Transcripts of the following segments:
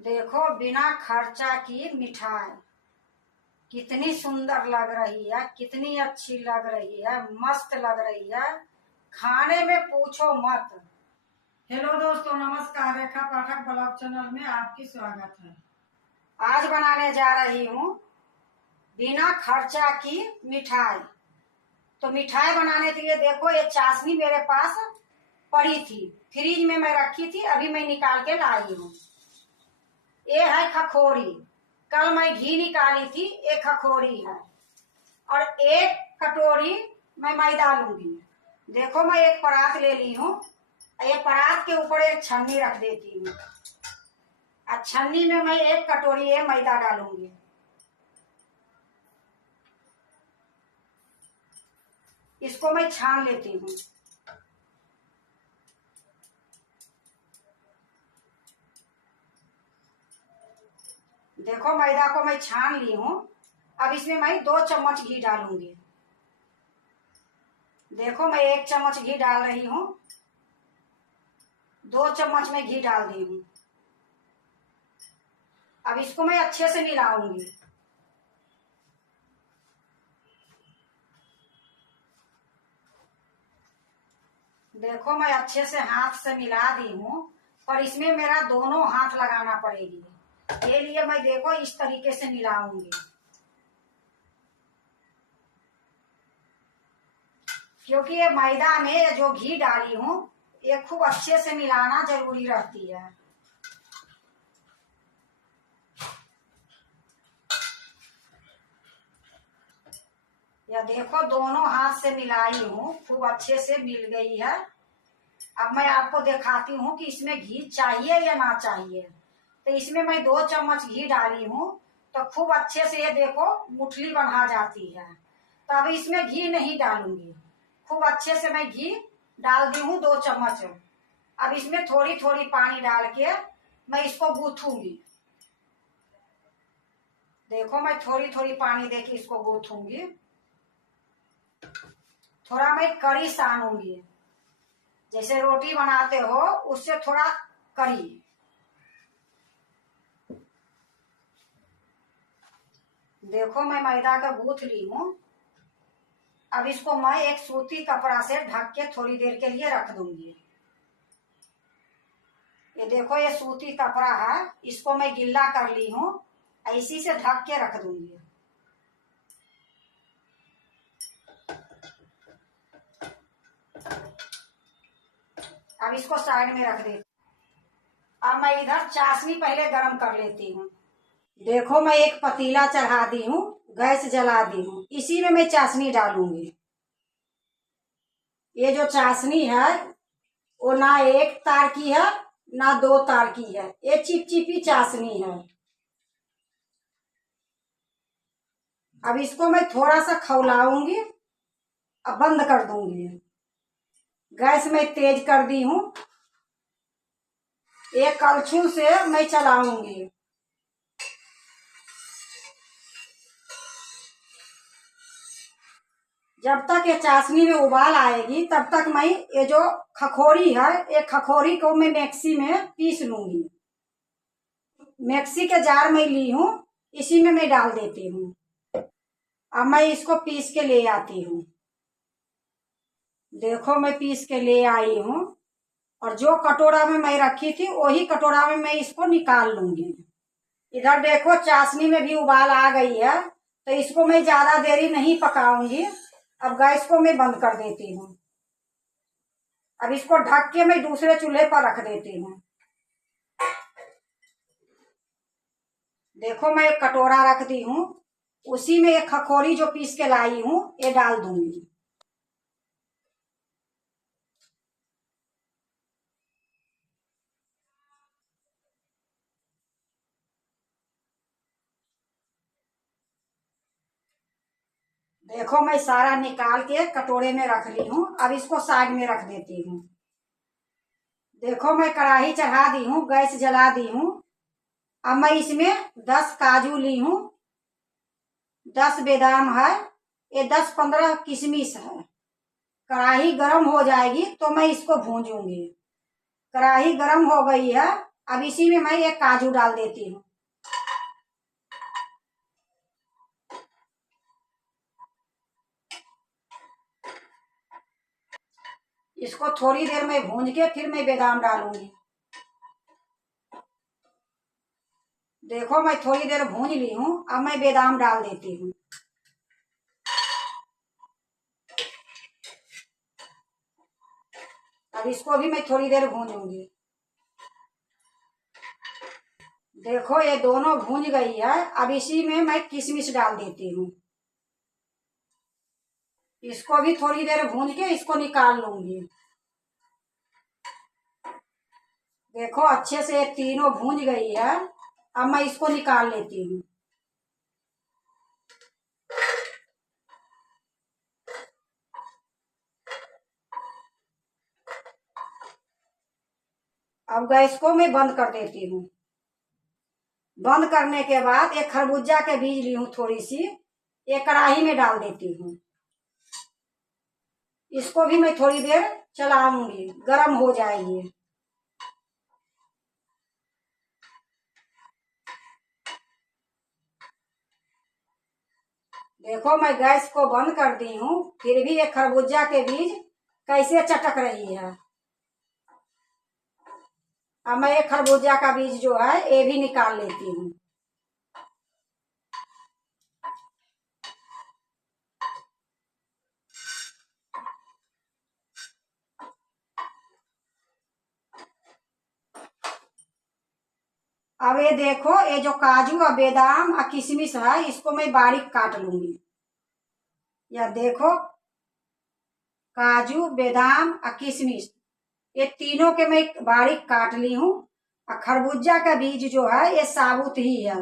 देखो, बिना खर्चा की मिठाई कितनी सुंदर लग रही है, कितनी अच्छी लग रही है, मस्त लग रही है। खाने में पूछो मत। हेलो दोस्तों, नमस्कार। रेखा पाठक ब्लॉग चैनल में आपकी स्वागत है। आज बनाने जा रही हूँ बिना खर्चा की मिठाई। तो मिठाई बनाने के लिए देखो, ये चाशनी मेरे पास पड़ी थी, फ्रिज में मैं रखी थी, अभी मैं निकाल के लाई हूँ। ये है खखोरी। कल मैं घी निकाली थी, एक खखोरी है। और एक कटोरी मैं मैदा लूंगी। देखो, मैं एक परात ले ली हूँ। ये परात के ऊपर एक छन्नी रख देती हूँ। और छन्नी में मैं एक कटोरी ये मैदा डालूंगी। इसको मैं छान लेती हूँ। देखो, मैदा को मैं छान ली हूँ। अब इसमें मैं 2 चम्मच घी डालूंगी। देखो, मैं 1 चम्मच घी डाल रही हूँ। 2 चम्मच में घी डाल दी हूँ। अब इसको मैं अच्छे से मिलाऊंगी। देखो, मैं अच्छे से हाथ से मिला दी हूँ, पर इसमें मेरा दोनों हाथ लगाना पड़ेगी। ये लिए मैं देखो इस तरीके से मिलाऊंगी, क्योंकि ये मैदा में जो घी डाली हूँ ये खूब अच्छे से मिलाना जरूरी रहती है। या देखो, दोनों हाथ से मिलाई हूँ, खूब अच्छे से मिल गई है। अब मैं आपको दिखाती हूँ कि इसमें घी चाहिए या ना चाहिए। तो इसमें मैं 2 चम्मच घी डाली हूँ, तो खूब अच्छे से ये देखो मुठली बना जाती है। तो अब इसमें घी नहीं डालूंगी। खूब अच्छे से मैं घी डाल दी हूँ 2 चम्मच। अब इसमें थोड़ी थोड़ी पानी डाल के मैं इसको गूंथूंगी। देखो, मैं थोड़ी थोड़ी पानी देके इसको गूंथूंगी। थोड़ा मैं कड़ी सानूंगी, जैसे रोटी बनाते हो उससे थोड़ा कड़ी। देखो, मैं मैदा का गूंथ ली हूँ। अब इसको मैं एक सूती कपड़ा से ढक के थोड़ी देर के लिए रख दूंगी। ये देखो, ये सूती कपड़ा है, इसको मैं गिल्ला कर ली हूँ। इसी से ढक के रख दूंगी। अब इसको साइड में रख देती। अब मैं इधर चाशनी पहले गरम कर लेती हूँ। देखो, मैं एक पतीला चढ़ा दी हूँ, गैस जला दी हूँ। इसी में मैं चाशनी डालूंगी। ये जो चाशनी है वो ना 1 तार की है ना 2 तार की है, ये चिपचिपी चाशनी है। अब इसको मैं थोड़ा सा खौलाऊंगी, अब बंद कर दूंगी। गैस में तेज कर दी हूँ। एक कलछुल से मैं चलाऊंगी। जब तक ये चाशनी में उबाल आएगी तब तक मैं ये जो खखोरी है, एक खखोरी को मैं मिक्सी में पीस लूंगी। मिक्सी के जार में ली हूँ, इसी में मैं डाल देती हूँ। अब मैं इसको पीस के ले आती हूँ। देखो, मैं पीस के ले आई हूँ। और जो कटोरा में मैं रखी थी वही कटोरा में मैं इसको निकाल लूंगी। इधर देखो, चाशनी में भी उबाल आ गई है, तो इसको मैं ज्यादा देरी नहीं पकाऊंगी। अब गैस को मैं बंद कर देती हूँ। अब इसको ढक के मैं दूसरे चूल्हे पर रख देती हूँ। देखो, मैं एक कटोरा रख दी हूँ, उसी में एक खखोरी जो पीस के लाई हूँ ये डाल दूंगी। देखो, मैं सारा निकाल के कटोरे में रख ली हूँ। अब इसको साइड में रख देती हूँ। देखो, मैं कढ़ाई चढ़ा दी हूँ, गैस जला दी हूँ। अब मैं इसमें 10 काजू ली हूँ, 10 बादाम है, ये 10-15 किशमिश है। कढ़ाई गरम हो जाएगी तो मैं इसको भूंजूंगी। कढ़ाई गरम हो गई है, अब इसी में मैं एक काजू डाल देती हूँ। इसको थोड़ी देर में भून के फिर मैं बादाम डालूंगी। देखो मैं थोड़ी देर भून ली हूँ, अब मैं बादाम डाल देती हूँ। अब इसको भी मैं थोड़ी देर भूनूंगी। देखो ये दोनों भून गई है। अब इसी में मैं किशमिश डाल देती हूँ। इसको भी थोड़ी देर भून के इसको निकाल लूंगी। देखो अच्छे से ये तीनों भून गई है। अब मैं इसको निकाल लेती हूँ। अब गैस को मैं बंद कर देती हूँ। बंद करने के बाद एक खरबूजा के बीज ली हूँ थोड़ी सी, एक कढ़ाई में डाल देती हूँ। इसको भी मैं थोड़ी देर चलाऊंगी, गर्म हो जाएगी। देखो मैं गैस को बंद कर दी हूँ, फिर भी ये खरबूजा के बीज कैसे चटक रही है। अब मैं ये खरबूजा का बीज जो है ये भी निकाल लेती हूँ। अब ये देखो ये जो काजू और बादाम और किशमिश है इसको मैं बारीक काट लूंगी। या देखो काजू बादाम और किशमिश ये तीनों के मैं बारीक काट ली हूँ। और खरबूजा का बीज जो है ये साबुत ही है।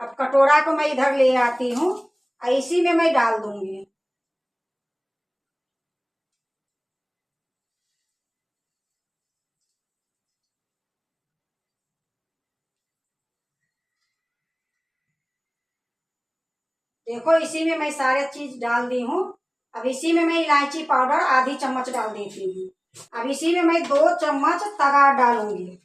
अब कटोरा को मैं इधर ले आती हूँ और इसी में मैं डाल दूंगी। देखो इसी में मैं सारे चीज डाल दी हूँ। अब इसी में मैं इलायची पाउडर आधी चम्मच डाल देती हूँ। अब इसी में मैं 2 चम्मच तगार डालूंगी।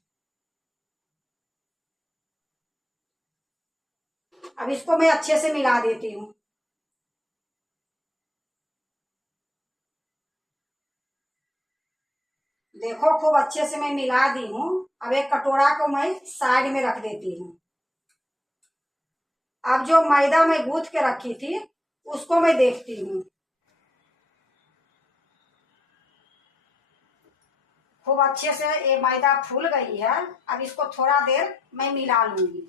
अब इसको मैं अच्छे से मिला देती हूँ। देखो खूब अच्छे से मैं मिला दी हूँ। अब एक कटोरा को मैं साइड में रख देती हूँ। अब जो मैदा मैं गूंथ के रखी थी उसको मैं देखती हूँ। खूब अच्छे से ये मैदा फूल गई है। अब इसको थोड़ा देर मैं मिला लूंगी।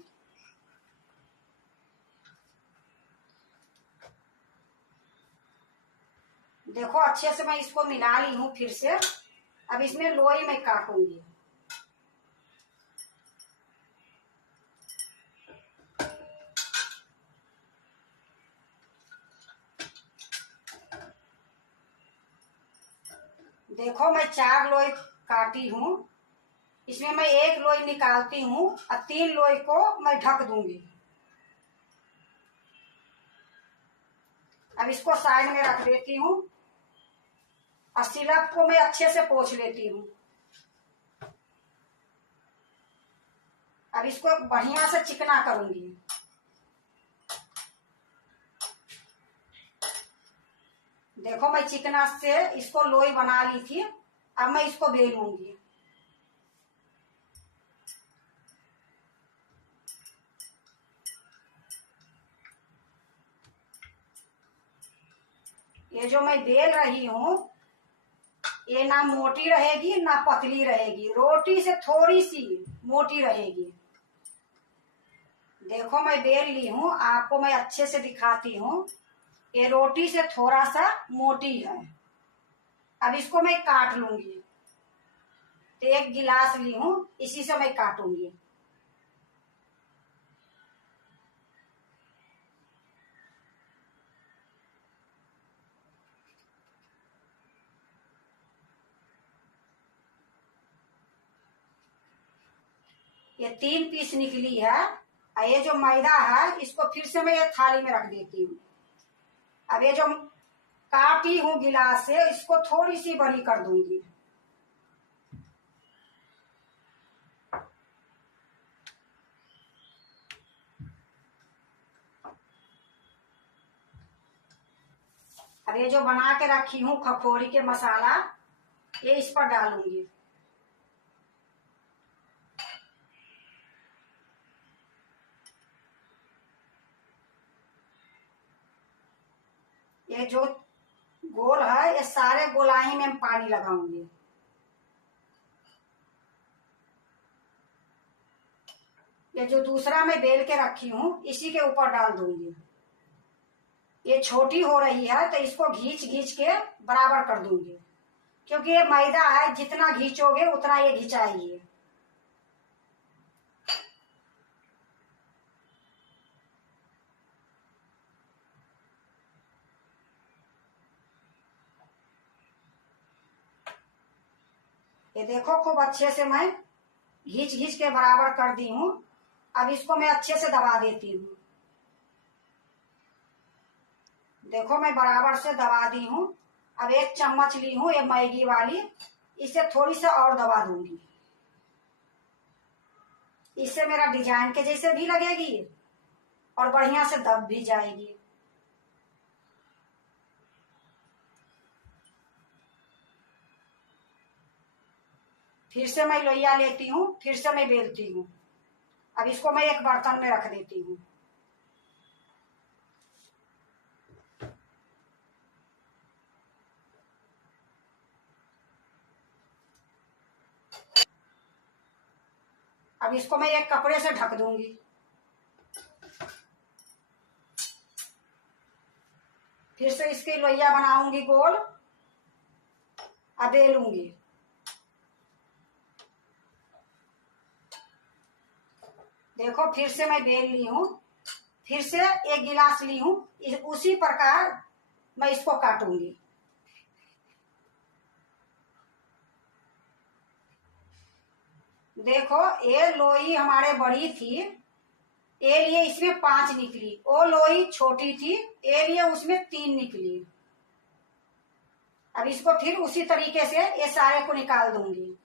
देखो अच्छे से मैं इसको मिला ली हूँ फिर से। अब इसमें लोई मैं काटूंगी। देखो मैं 4 लोई काटी हूँ। इसमें मैं 1 लोई निकालती हूँ और 3 लोई को मैं ढक दूंगी। अब इसको साइड में रख देती हूँ और सिरप को मैं अच्छे से पोंछ लेती हूँ। अब इसको बढ़िया से चिकना करूंगी। देखो मैं चिकना से इसको लोई बना ली थी। अब मैं इसको बेलूंगी। ये जो मैं बेल रही हूँ ये ना मोटी रहेगी ना पतली रहेगी, रोटी से थोड़ी सी मोटी रहेगी। देखो मैं बेल ली हूँ, आपको मैं अच्छे से दिखाती हूँ। ये रोटी से थोड़ा सा मोटी है। अब इसको मैं काट लूंगी। तो 1 गिलास ली हूँ, इसी से मैं काटूंगी। ये 3 पीस निकली है। और ये जो मैदा है इसको फिर से मैं ये थाली में रख देती हूँ। अब ये जो काटी हूँ गिलास से इसको थोड़ी सी बड़ी कर दूंगी। अब ये जो बना के रखी हूँ खखोरी के मसाला, ये इस पर डालूंगी। ये जो गोल है, ये सारे गोलाई में पानी लगाऊंगी। ये जो दूसरा मैं बेल के रखी हूँ, इसी के ऊपर डाल दूंगी। ये छोटी हो रही है तो इसको घींच घींच के बराबर कर दूंगी, क्योंकि ये मैदा है, जितना घींचोगे उतना ये घिंचाएगी। ये देखो खूब अच्छे से मैं घींच घींच के बराबर कर दी हूँ। अब इसको मैं अच्छे से दबा देती हूँ। देखो मैं बराबर से दबा दी हूँ। अब 1 चम्मच ली हूँ ये मैगी वाली, इसे थोड़ी सी और दबा दूंगी। इससे मेरा डिजाइन के जैसे भी लगेगी और बढ़िया से दब भी जाएगी। फिर से मैं लोइया लेती हूँ, फिर से मैं बेलती हूँ। अब इसको मैं एक बर्तन में रख देती हूँ। अब इसको मैं एक कपड़े से ढक दूंगी। फिर से इसकी लोइया बनाऊंगी गोल, अब बेलूंगी। देखो फिर से मैं बेल ली हूँ। फिर से 1 गिलास ली हूँ, उसी प्रकार मैं इसको काटूंगी। देखो ये लोई हमारे बड़ी थी, ये लिए इसमें 5 निकली। वो लोई छोटी थी, ये लिए उसमें 3 निकली। अब इसको फिर उसी तरीके से ये सारे को निकाल दूंगी।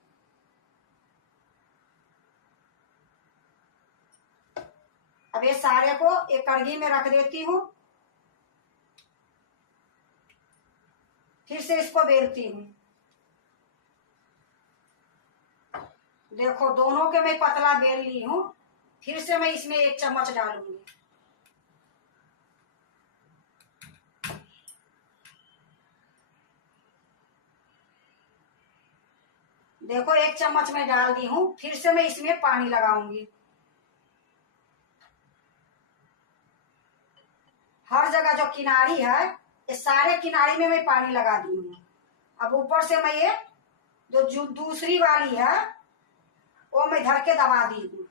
अब ये सारे को एक कड़गी में रख देती हूँ। फिर से इसको बेलती हूँ। देखो दोनों के मैं पतला बेल ली हूँ। फिर से मैं इसमें 1 चम्मच डालूंगी। देखो 1 चम्मच मैं डाल दी हूँ। फिर से मैं इसमें पानी लगाऊंगी। हर जगह जो किनारी है, ये सारे किनारी में मैं पानी लगा दी हूँ। अब ऊपर से मैं ये जो दूसरी वाली है, वो मैं धर के दबा दी हूँ।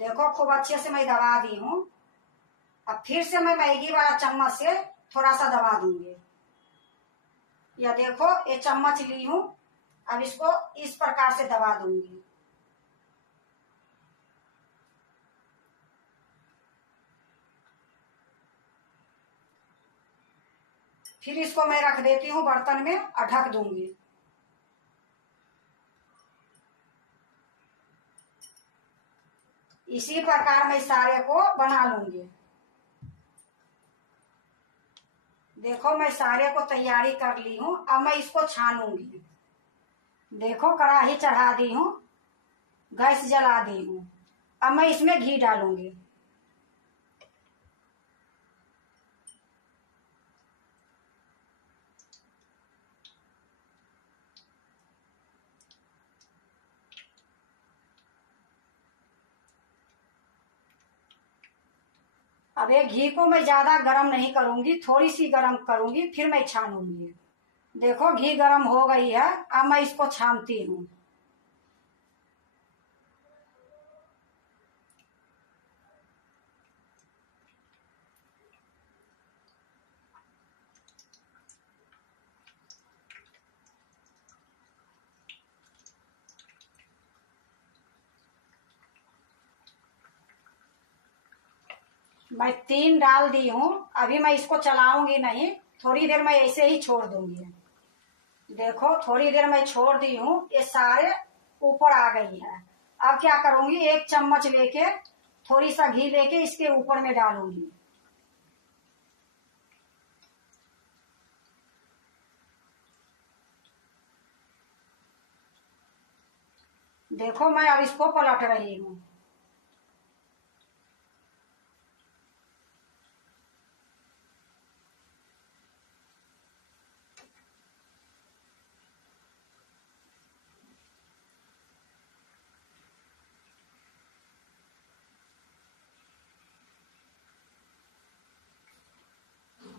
देखो खूब अच्छे से मैं दबा दी हूँ। अब फिर से मैं मैगी वाला चम्मच से थोड़ा सा दबा दूंगी। या देखो ये चम्मच ली हूँ। अब इसको इस प्रकार से दबा दूंगी। फिर इसको मैं रख देती हूँ बर्तन में और ढक दूंगी। इसी प्रकार मैं सारे को बना लूंगी। देखो मैं सारे को तैयारी कर ली हूँ। अब मैं इसको छानूंगी। देखो कढ़ाई चढ़ा दी हूँ, गैस जला दी हूँ। अब मैं इसमें घी डालूंगी। अब ये घी को मैं ज्यादा गरम नहीं करूंगी, थोड़ी सी गरम करूंगी, फिर मैं छानूंगी। देखो घी गरम हो गई है। अब मैं इसको छानती हूँ। मैं 3 डाल दी हूँ। अभी मैं इसको चलाऊंगी नहीं, थोड़ी देर मैं ऐसे ही छोड़ दूंगी। देखो थोड़ी देर मैं छोड़ दी हूँ, ये सारे ऊपर आ गई है। अब क्या करूंगी, एक चम्मच लेके थोड़ी सा घी लेके इसके ऊपर में डालूंगी। देखो मैं अब इसको पलट रही हूँ।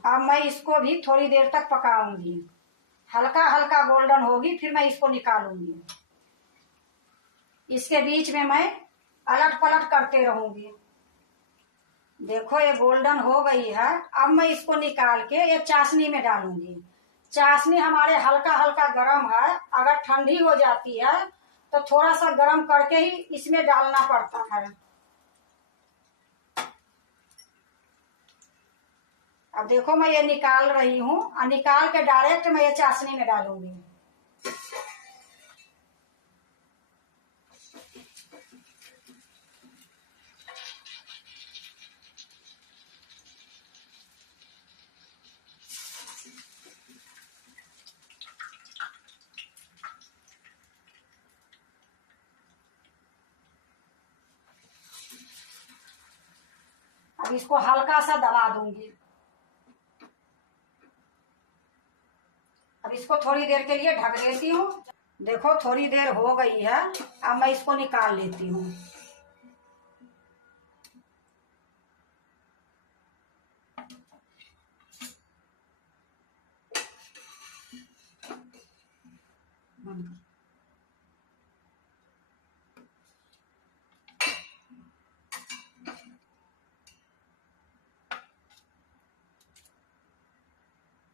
अब मैं इसको भी थोड़ी देर तक पकाऊंगी, हल्का हल्का गोल्डन होगी, फिर मैं इसको निकालूंगी। इसके बीच में मैं अलट पलट करते रहूंगी। देखो ये गोल्डन हो गई है। अब मैं इसको निकाल के ये चाशनी में डालूंगी। चाशनी हमारे हल्का हल्का गर्म है, अगर ठंडी हो जाती है तो थोड़ा सा गर्म करके ही इसमें डालना पड़ता है। अब देखो मैं ये निकाल रही हूँ और निकाल के डायरेक्ट मैं ये चाशनी में डालूंगी। अब इसको हल्का सा दबा दूंगी। अब इसको थोड़ी देर के लिए ढक देती हूँ। देखो थोड़ी देर हो गई है, अब मैं इसको निकाल लेती हूँ।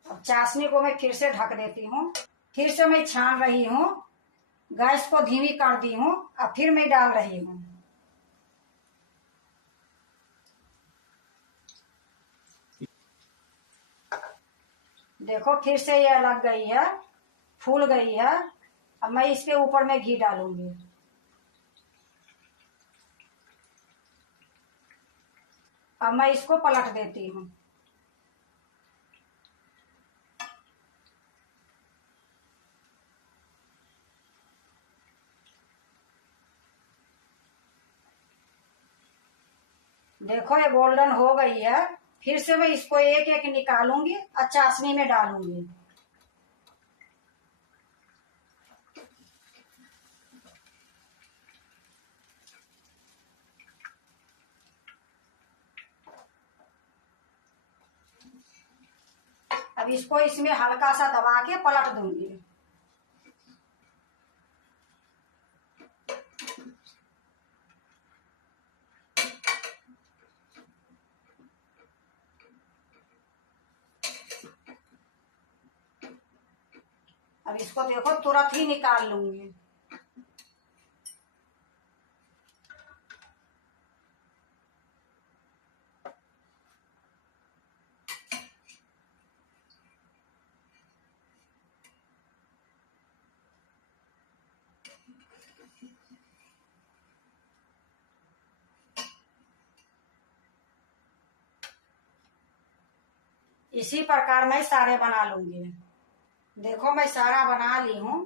अब चाशनी को मैं फिर से ढक देती हूँ। फिर से मैं छान रही हूँ, गैस को धीमी कर दी हूँ। अब फिर मैं डाल रही हूँ। देखो फिर से ये लग गई है, फूल गई है। अब मैं इसके ऊपर में घी डालूंगी। अब मैं इसको पलट देती हूँ। देखो ये गोल्डन हो गई है। फिर से मैं इसको एक एक निकालूंगी और चाशनी में डालूंगी। अब इसको इसमें हल्का सा दबा के पलट दूंगी। अब इसको देखो तुरंत ही निकाल लूंगी। इसी प्रकार मैं सारे बना लूंगी। देखो मैं सारा बना ली हूँ।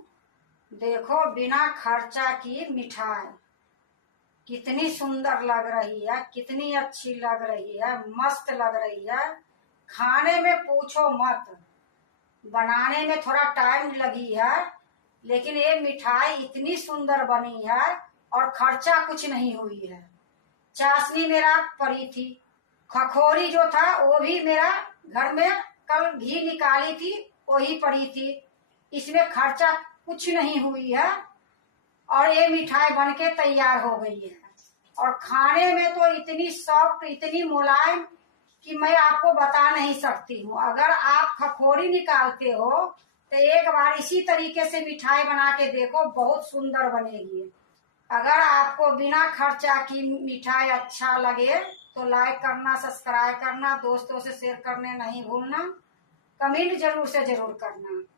देखो बिना खर्चा की मिठाई कितनी सुंदर लग रही है, कितनी अच्छी लग रही है, मस्त लग रही है। खाने में पूछो मत, बनाने में थोड़ा टाइम लगी है, लेकिन ये मिठाई इतनी सुंदर बनी है और खर्चा कुछ नहीं हुई है। चाशनी मेरा पड़ी थी, खखोरी जो था वो भी मेरा घर में कल घी निकाली थी, वही पड़ी थी। इसमें खर्चा कुछ नहीं हुई है और ये मिठाई बनके तैयार हो गई है। और खाने में तो इतनी सॉफ्ट, इतनी मुलायम कि मैं आपको बता नहीं सकती हूँ। अगर आप खखोरी निकालते हो तो एक बार इसी तरीके से मिठाई बना के देखो, बहुत सुंदर बनेगी। अगर आपको बिना खर्चा की मिठाई अच्छा लगे तो लाइक करना, सब्सक्राइब करना, दोस्तों से शेयर करने नहीं भूलना, कमेंट जरूर से जरूर करना।